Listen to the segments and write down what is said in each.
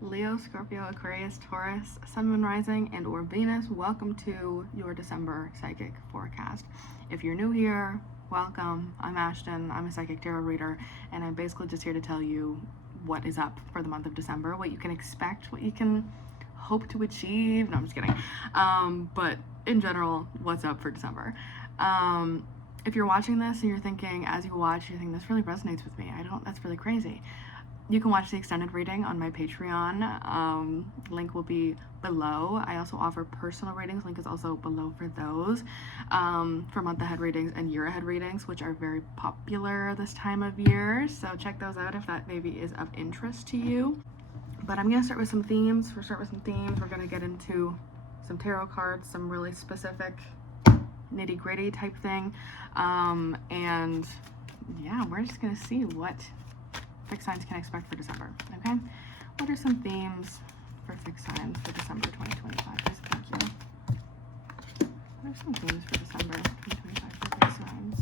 Leo, Scorpio, Aquarius, Taurus, Sun, Moon, Rising, and or Venus, welcome to your December psychic forecast. If you're new here, welcome. I'm Ashton. I'm a psychic tarot reader, and I'm basically just here to tell you what is up for the month of December, what you can expect, what you can hope to achieve. No, I'm just kidding. But in general, what's up for December. If you're watching this and you're thinking, as you watch, you're thinking, this really resonates with me. That's really crazy. You can watch the extended reading on my Patreon. Link will be below. I also offer personal readings. Link is also below for those. For month ahead readings and year ahead readings, which are very popular this time of year. So check those out if that maybe is of interest to you. But I'm going to start with some themes. We're going to get into some tarot cards, some really specific nitty gritty type thing. And yeah, we're just going to see what fixed signs can expect for December, okay? What are some themes for fixed signs for December 2025? Please, thank you. What are some themes for December 2025 for fixed signs?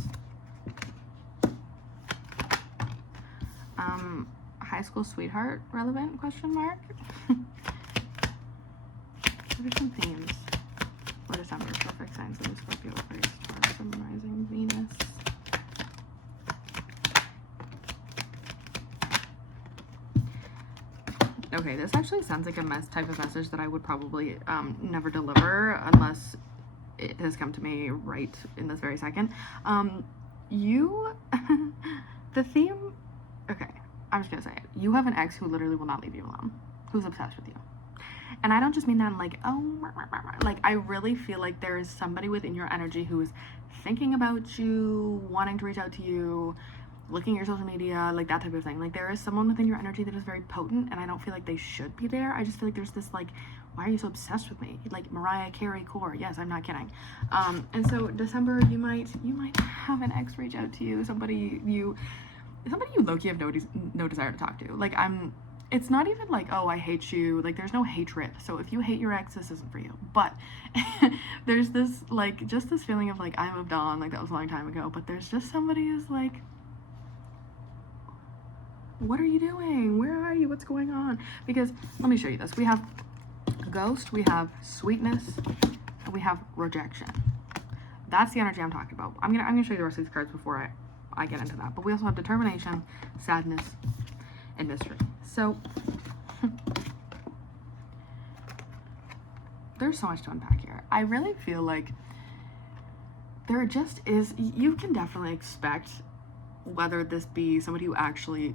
High school sweetheart relevant, question mark? What are some themes for December for fixed signs in the Scorpio, Aquarius, Taurus, Sun, Rising, Venus? Okay, this actually sounds like a type of message that I would probably never deliver unless it has come to me right in this very second. The theme, okay, I'm just gonna say it. You have an ex who literally will not leave you alone, who's obsessed with you. And I don't just mean that in like, oh, like I really feel like there is somebody within your energy who is thinking about you, wanting to reach out to you, looking at your social media, like that type of thing. Like there is someone within your energy that is very potent, and I don't feel like they should be there. I just feel like there's this like, why are you so obsessed with me? Like Mariah Carey core. Yes, I'm not kidding. And so December, you might have an ex reach out to you, somebody you low-key have no desire to talk to. Like it's not even like, oh, I hate you. Like there's no hatred. So if you hate your ex, this isn't for you. But there's this like, just this feeling of like, I moved on, like that was a long time ago. But there's just somebody who's like, what are you doing? Where are you? What's going on? Because let me show you this. We have ghost, we have sweetness, and we have rejection. That's the energy I'm talking about. I'm gonna show you the rest of these cards before I get into that. But we also have determination, sadness, and mystery. So there's so much to unpack here. I really feel like there just is, you can definitely expect, whether this be somebody who actually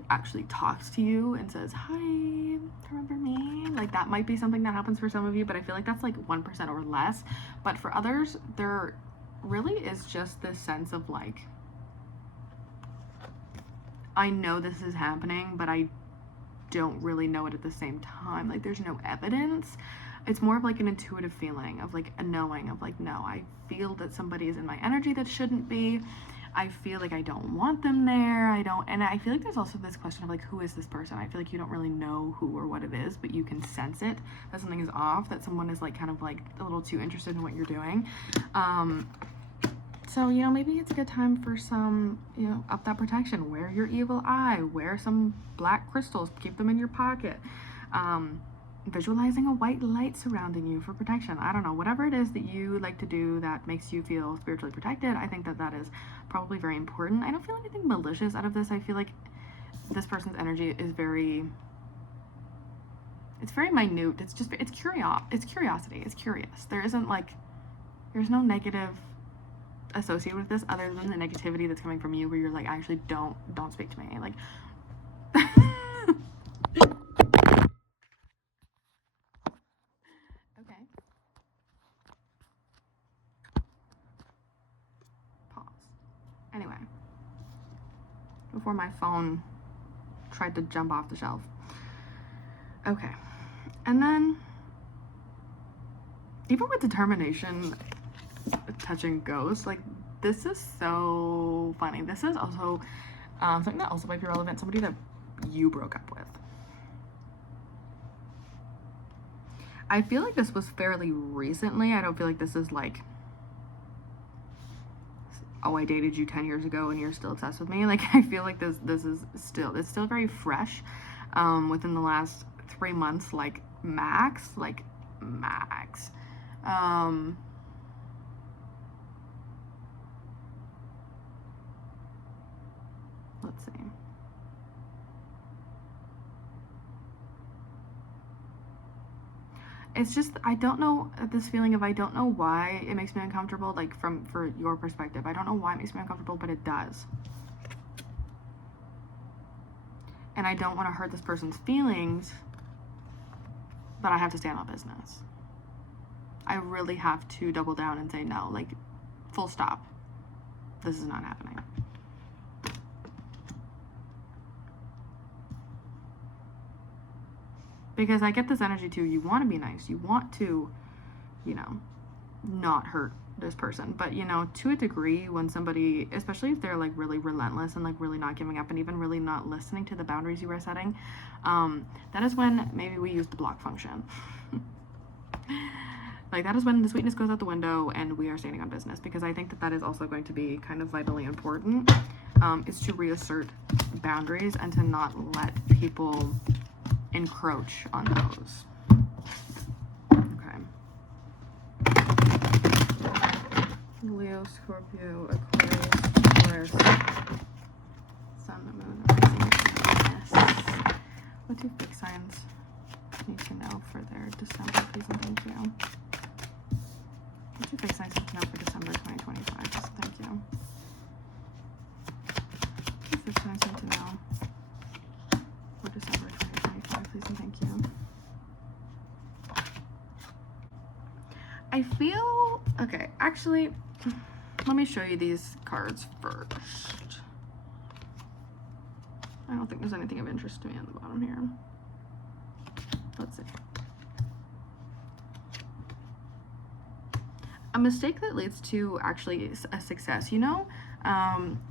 talks to you and says, hi, remember me? Like that might be something that happens for some of you, but I feel like that's like 1% or less. But for others, there really is just this sense of like, I know this is happening, but I don't really know it at the same time. Like there's no evidence. It's more of like an intuitive feeling of like a knowing of like, no, I feel that somebody is in my energy that shouldn't be. I feel like I don't want them there. And I feel like there's also this question of like, who is this person? I feel like you don't really know who or what it is, but you can sense it, that something is off, that someone is like kind of like a little too interested in what you're doing. So, you know, maybe it's a good time for some, you know, up that protection. Wear your evil eye, wear some black crystals, keep them in your pocket. Visualizing a white light surrounding you for protection. I don't know, whatever it is that you like to do that makes you feel spiritually protected, I think that is probably very important. I don't feel anything malicious out of this. I feel like this person's energy is very minute. It's curiosity. It's curious. There's no negative associated with this other than the negativity that's coming from you, where you're like, actually don't speak to me. Like okay. Pause. Anyway, before my phone tried to jump off the shelf. Okay. And then even with determination touching ghosts, like this is so funny. This is also something that also might be relevant, somebody that you broke up with. I feel like this was fairly recently. I don't feel like this is like, oh, I dated you 10 years ago and you're still obsessed with me. Like, I feel like this is still, it's still very fresh within the last 3 months, like max. Let's see. It's just, I don't know, this feeling of I don't know why it makes me uncomfortable, like for your perspective. I don't know why it makes me uncomfortable, but it does. And I don't want to hurt this person's feelings, but I have to stand on business. I really have to double down and say no, like full stop. This is not happening. Because I get this energy too. You want to be nice. You want to, you know, not hurt this person. But, you know, to a degree, when somebody, especially if they're like really relentless and like really not giving up and even really not listening to the boundaries you are setting, that is when maybe we use the block function. Like that is when the sweetness goes out the window and we are standing on business, because I think that that is also going to be kind of vitally important, is to reassert boundaries and to not let people encroach on those. Okay. Leo, Scorpio, Aquarius, Taurus, Sun, the Moon, Venus. What do big signs need to know for their December, please and thank you? What do big signs need to know for December 2025? Just thank you. What do big signs need to know for December 2025, please and thank you? I feel, okay, actually, let me show you these cards first. I don't think there's anything of interest to me on the bottom here. Let's see. A mistake that leads to actually a success, you know?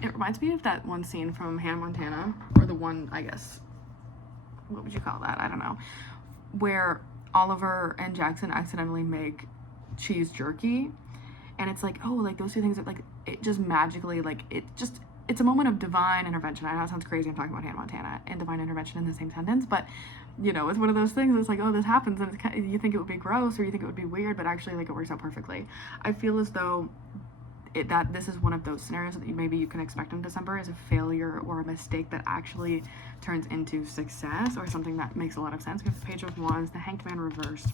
It reminds me of that one scene from Hannah Montana, or the one, I guess, what would you call that? I don't know. Where Oliver and Jackson accidentally make cheese jerky, and it's like, oh, like those two things are like, it just magically, like, it's a moment of divine intervention. I know it sounds crazy, I'm talking about Hannah Montana and divine intervention in the same sentence, but you know, it's one of those things. It's like, oh, this happens, and it's kind of, you think it would be gross or you think it would be weird, but actually, like, it works out perfectly. I feel as though that this is one of those scenarios that maybe you can expect in December, is a failure or a mistake that actually turns into success or something that makes a lot of sense. We have the Page of Wands, the Hanged Man reversed,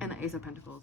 and the Ace of Pentacles.